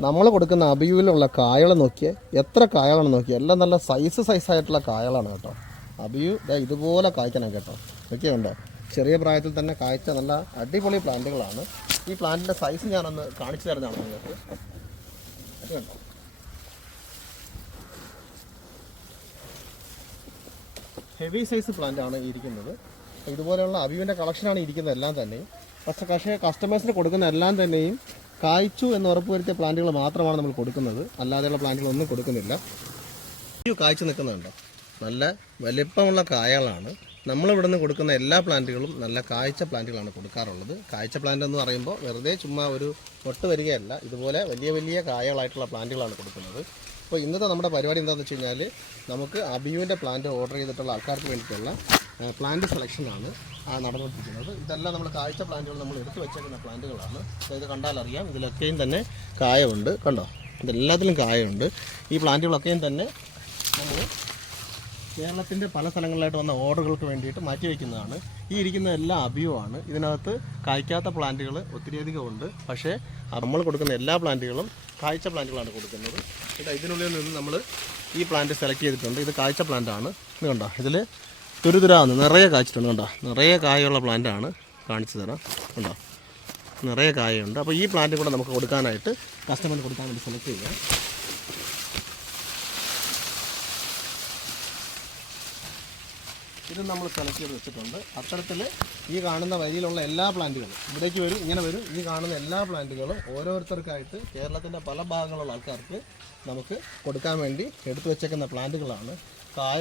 നമ്മൾ കൊടുക്കുന്ന അബിയുവിലുള്ള കായകൾ നോക്കിയേ എത്ര കായകളാണ് നോക്കിയേ? എല്ലാം നല്ല സൈസ് സൈസായിട്ടുള്ള കായകളാണ് കേട്ടോ. അബിയു ഇതാ ഇതുപോലെ കായ്ക്കണം കേട്ടോ. ഒക്കെ ഉണ്ടോ ചെറിയ പ്രായത്തിൽ തന്നെ കായ്ച്ച നല്ല അടിപൊളി പ്ലാന്റുകളാണ്. ഈ പ്ലാന്റിന്റെ സൈസ് ഞാനൊന്ന് കാണിച്ചു തരുന്നതാണ് നിങ്ങൾക്ക്. കണ്ടോ? ഹെവി സൈസ് പ്ലാന്റ് ആണ് ഈ ഇരിക്കുന്നത്. ഇതുപോലെയുള്ള അബിയുവിന്റെ കളക്ഷനാണ് ഇരിക്കുന്നത് എല്ലാം തന്നെയും. പക്ഷേ പക്ഷേ കസ്റ്റമേഴ്സിന് കൊടുക്കുന്ന എല്ലാം തന്നെയും കായ്ച്ചു എന്ന് ഉറപ്പുവരുത്തിയ പ്ലാന്റുകൾ മാത്രമാണ് നമ്മൾ കൊടുക്കുന്നത്. അല്ലാതെയുള്ള പ്ലാന്റുകളൊന്നും കൊടുക്കുന്നില്ല. അബിയു കായ്ച്ചു നിൽക്കുന്നുണ്ടോ. നല്ല വലിപ്പമുള്ള കായകളാണ്. നമ്മളിവിടെ നിന്ന് കൊടുക്കുന്ന എല്ലാ പ്ലാന്റുകളും നല്ല കാഴ്ച പ്ലാന്റുകളാണ് കൊടുക്കാറുള്ളത്. കാഴ്ച പ്ലാന്റ് എന്ന് പറയുമ്പോൾ വെറുതെ ചുമ്മാ ഒരു പൊട്ട് വരികയല്ല. ഇതുപോലെ വലിയ വലിയ കായകളായിട്ടുള്ള പ്ലാന്റുകളാണ് കൊടുക്കുന്നത്. അപ്പോൾ ഇന്നത്തെ നമ്മുടെ പരിപാടി എന്താണെന്ന് വെച്ച് കഴിഞ്ഞാൽ നമുക്ക് അബിയുവിന്റെ പ്ലാന്റ് ഓർഡർ ചെയ്തിട്ടുള്ള ആൾക്കാർക്ക് വേണ്ടിയിട്ടുള്ള പ്ലാന്റ് സെലക്ഷനാണ് നടന്നുകൊണ്ടിരിക്കുന്നത്. ഇതെല്ലാം നമ്മൾ കായ്ച്ച പ്ലാന്റുകൾ നമ്മൾ എടുത്തു വെച്ചേക്കുന്ന പ്ലാന്റുകളാണ് ഇത് കണ്ടാലറിയാം ഇതിലൊക്കെയും തന്നെ കായമുണ്ട് കണ്ടോ? ഇതെല്ലാത്തിലും കായമുണ്ട് ഈ പ്ലാന്റുകളൊക്കെയും തന്നെ നമ്മൾ കേരളത്തിന്റെ പല സ്ഥലങ്ങളിലായിട്ട് വന്ന ഓർഡറുകൾക്ക് വേണ്ടിയിട്ട് മാറ്റി വയ്ക്കുന്നതാണ്. ഈ ഇരിക്കുന്ന എല്ലാ അഭിയുമാണ് ഇതിനകത്ത് കായ്ക്കാത്ത പ്ലാന്റുകൾ ഒത്തിരിയധികം ഉണ്ട്. പക്ഷേ നമ്മൾ കൊടുക്കുന്ന എല്ലാ പ്ലാന്റുകളും കായ്ച്ച പ്ലാന്റുകളാണ് കൊടുക്കുന്നത്. ഇതാ ഇതിനുള്ളിൽ നിന്ന് നമ്മൾ ഈ പ്ലാന്റ് സെലക്ട് ചെയ്തിട്ടുണ്ട്. ഇത് കായ്ച്ച പ്ലാന്റാണ്. ഇത് കണ്ടോ? ഇതിൽ തുരുതുരാന്ന് നിറയെ കായ്ച്ചിട്ടുണ്ട്. കണ്ടോ? നിറയെ കായുള്ള പ്ലാന്റാണ് കാണിച്ചു തരാം. കണ്ടോ? നിറയെ കായുണ്ട്. അപ്പോൾ ഈ പ്ലാന്റ് കൂടെ നമുക്ക് കൊടുക്കാനായിട്ട് കസ്റ്റമറിന് കൊടുക്കാൻ വേണ്ടി സെലക്ട് ചെയ്യാം. ഇത് നമ്മൾ സെലക്ട് ചെയ്ത് വെച്ചിട്ടുണ്ട്. അത്തരത്തിൽ ഈ കാണുന്ന വരിയിലുള്ള എല്ലാ പ്ലാന്റുകളും ഇവിടേക്ക് വരും ഇങ്ങനെ വരും ഈ കാണുന്ന എല്ലാ പ്ലാന്റുകളും ഓരോരുത്തർക്കായിട്ട് കേരളത്തിന്റെ പല ഭാഗങ്ങളുള്ള ആൾക്കാർക്ക് നമുക്ക് കൊടുക്കാൻ വേണ്ടി എടുത്തു വെച്ചേക്കുന്ന പ്ലാന്റുകളാണ് കായ